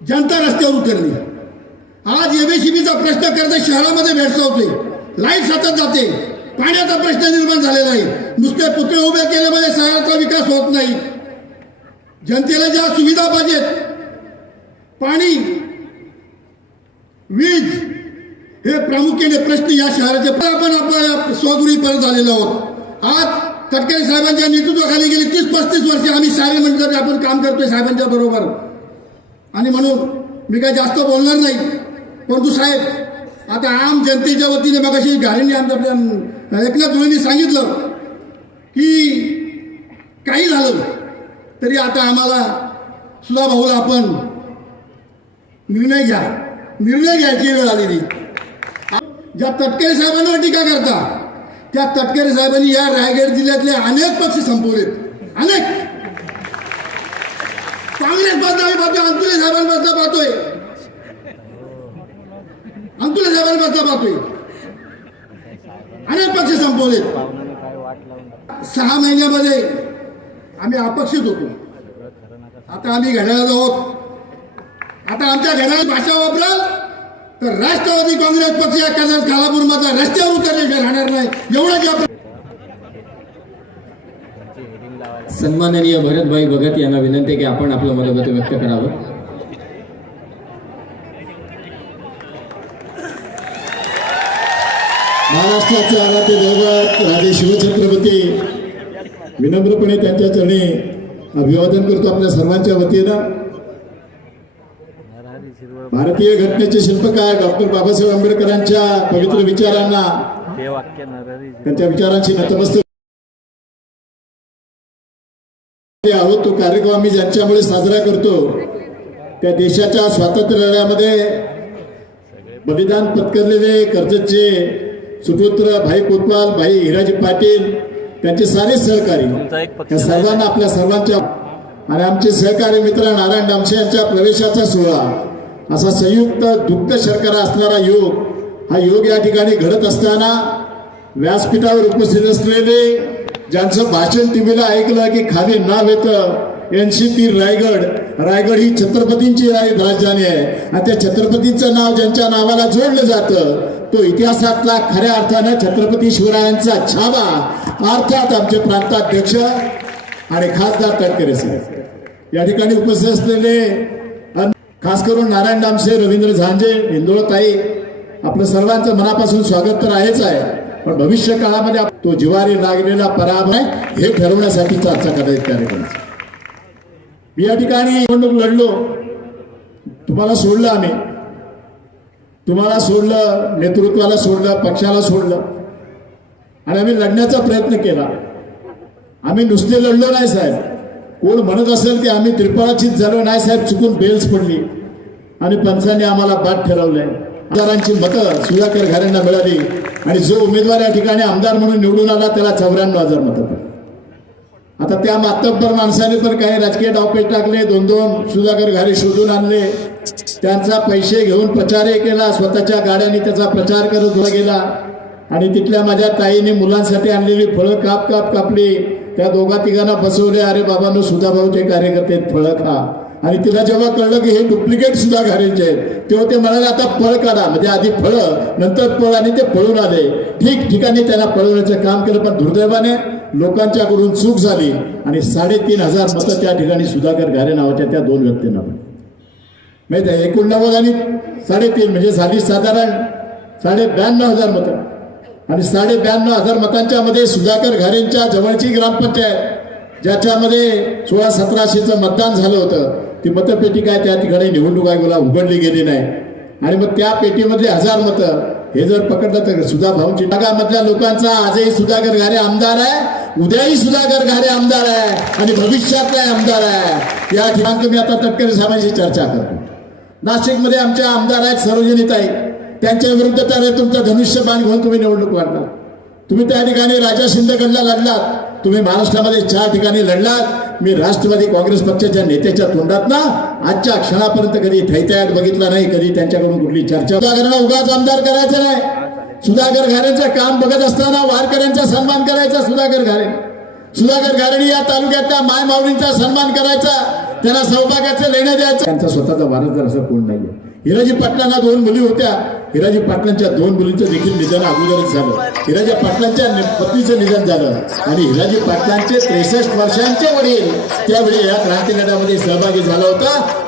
जनता रस्त्यावर उतरली. आज एबीसीबीचा प्रश्न कर्ज शहरामध्ये भेडसावते लाइट सतत जाते. पाण्याचा प्रश्न निर्माण झालेला आहे. नुसते पुतळे उभे केल्यामुळे म्हणजे शहराचा विकास होत नाही. जनतेला ज्या सुविधा पाहिजेत पाणी वीज हे प्रामुख्याने प्रश्न या शहराचे आपण आपल्या स्वगृही परत आलेलो आहोत. आज तटकरे साहेबांच्या नेतृत्वाखाली गेली तीस पस्तीस वर्षे आम्ही सारे मंडळाचे आपण काम करतोय साहेबांच्या बरोबर. आणि म्हणून मी काही जास्त बोलणार नाही. परंतु साहेब आता आम जनतेच्या वतीने मग अशी घालीने आमच्या एकनाथ धुळेंनी सांगितलं की काही झालं तरी आता आम्हाला सुद्धा भाऊला आपण निर्णय घ्या. निर्णय घ्यायची वेळ आलेली. ज्या तटकरे साहेबांवर टीका करता त्या तटकरे साहेबांनी या रायगड जिल्ह्यातले अनेक पक्ष संपवलेत. अनेक. बाबी काँग्रेस साहेबांना बसला पाहतोय. अंतुले साहेबांना बसला पाहतोय. अनेक पक्ष संपवले. सहा महिन्यामध्ये आम्ही अपक्षित होतो. आता आम्ही घड्याळात आहोत. आता आमच्या घड्याळात भाषा वापराल तर राष्ट्रवादी काँग्रेस पक्ष या कदाच खालापूर मधला रस्त्यावर उतरले राहणार नाही. एवढं ज्या सन्माननीय भरतभाई भगत यांना विनंती आहे की आपण आपलं मनोगत व्यक्त करावं. महाराष्ट्राचे आराध्य दैवत राजे शिवछत्रपती विनम्रपणे त्यांच्या चरणी अभिवादन करतो आपल्या सर्वांच्या वतीनं. भारतीय घटनेचे शिल्पकार डॉक्टर बाबासाहेब आंबेडकरांच्या पवित्र विचारांना त्यांच्या विचारांची नतमस्तक आहोत तो कार्यक्रम आम्ही ज्यांच्यामुळे साजरा करतो त्या देशाच्या स्वातंत्र्य लढ्यामध्ये बलिदान पत्करलेले कर्जतचे सुपुत्र भाई कोतवाल भाई हिराजी पाटील त्यांचे सारे सहकारी. तुमचा एक पक्ष या सर्वांना आपल्या सर्वांच्या आणि आमचे सहकारी मित्र नारायण डामशे यांच्या प्रवेशाचा सोहळा. असा संयुक्त दुग्ध शर्करा असणारा योग हा योग या ठिकाणी घडत असताना व्यासपीठावर उपस्थित असलेले ज्यांचं भाषण टीव्हीला ऐकलं की खाली नाव येतं N C P Raigad. Raigad ही छत्रपतींची राजधानी आहे. आणि त्या छत्रपतींचं नाव ज्यांच्या नावाला जोडलं जातं तो इतिहासातला खऱ्या अर्थानं छत्रपती शिवरायांचा छावा. अर्थात आमचे प्रांताध्यक्ष आणि खासदार तटकरे साहेब. या ठिकाणी उपस्थित असलेले अन- खास करून नारायण डामसे रवींद्र झांजे इंदोळताई आपलं सर्वांचं मनापासून स्वागत तर आहेच आहे. पण भविष्य काळामध्ये तो जिवारी लागलेला पराभय हे ठरवण्यासाठीचा आजचा कदाचित कार्यक्रम मी या ठिकाणी निवडणूक लढलो. तुम्हाला सोडलं आम्ही. तुम्हाला सोडलं नेतृत्वाला सोडलं पक्षाला सोडलं. आणि आम्ही लढण्याचा प्रयत्न केला. आम्ही नुसते लढलो नाही साहेब. कोण म्हणत असेल की आम्ही त्रिपाळाचीच झालो नाही साहेब चुकून बेल्स पडली. आणि पंचांनी आम्हाला बाद ठरवलंय. आमदारांची मतं सुधाकर घरांना मिळाली. आणि जो उमेदवार या ठिकाणी आमदार म्हणून निवडून आला त्याला चौऱ्याण्णव हजार मतं पडली. आता त्या मातब्बर माणसाने पण काही राजकीय डावपेच टाकले दोन दोन सुधाकर घारे शोधून आणले. त्यांचा पैसे घेऊन प्रचारही केला स्वतःच्या गाड्यांनी त्याचा प्रचार करत उभा गेला. आणि तिथल्या माझ्या ताईने मुलांसाठी आणलेली फळं काप काप कापली. त्या दोघा तिघांना बसवले अरे बाबांनो सुधाभाऊचे कार्यकर्ते फळं खा. आणि तिला जेव्हा कळलं की हे डुप्लिकेट सुद्धा घारेंचे आहेत तेव्हा ते म्हणाले आता फळ काढा. म्हणजे आधी फळं नंतर फळ आणि ते पळून आले. ठीक ठिकाणी त्यांना पळवण्याचं काम केलं पण दुर्दैवाने लोकांच्याकडून चूक झाली आणि साडेतीन हजार मतं त्या ठिकाणी सुधाकर घारे नावाच्या त्या दोन व्यक्तींना माहिती आहे एकोणनव्वद आणि साडेतीन म्हणजे झाली साधारण साडे ब्याण्णव हजार मतं. आणि साडे ब्याण्णव हजार मतांच्या मध्ये सुधाकर घारेंच्या जवळची ग्रामपंचायत ज्याच्यामध्ये सोळा सतराशेचं मतदान झालं होतं ती मतपेटी काय त्या ठिकाणी निवडणूक आयोगाला उघडली गेली नाही. आणि मग त्या पेटीमधले हजार मतं हे जर पकडलं तर सुधा भाऊंची भागामधल्या लोकांचा आजही सुधाकर घारे आमदार आहे उद्याही सुधाकर घारे आमदार आहे आणि भविष्यातला आमदार आहे. या ठिकाणी तुम्ही आता तटकरे साहेबांशी चर्चा करतो. नाशिकमध्ये आमच्या आमदार आहेत सरोजिनीताई त्यांच्या विरुद्ध त्याने तुमचं धनुष्यबाण घेऊन तुम्ही निवडणूक वाढला तुम्ही त्या ठिकाणी राजा शिंदेकडला लढलात. तुम्ही महाराष्ट्रामध्ये चार ठिकाणी लढलात. मी राष्ट्रवादी काँग्रेस पक्षाच्या नेत्याच्या तोंडात ना आजच्या क्षणापर्यंत कधी थैत्यात बघितला नाही कधी त्यांच्याकडून कुठली चर्चा. सुधाकरांना उगाच आमदार करायचं नाही. सुधाकर घारेंचं काम बघत असताना वारकऱ्यांचा सन्मान करायचा सुधाकर घारे. सुधाकर घारेंनी या तालुक्यातल्या माय माऊलींचा सन्मान करायचा त्यांना सौभाग्याचं लेणं द्यायचं. त्यांचा स्वतःचा वारसदार असं कोण नाहीये. हिराजी पाटलांना दोन मुली होत्या. हिराजी पाटलांच्या दोन मुलींचं देखील निधन अगोदरच झालं. हिराजी पाटलांच्या पत्नीचं निधन झालं. आणि हिराजी पाटलांचे त्रेसष्ट वर्षांचे वडील त्यावेळी या क्रांती लढ्यामध्ये सहभागी झाला होता.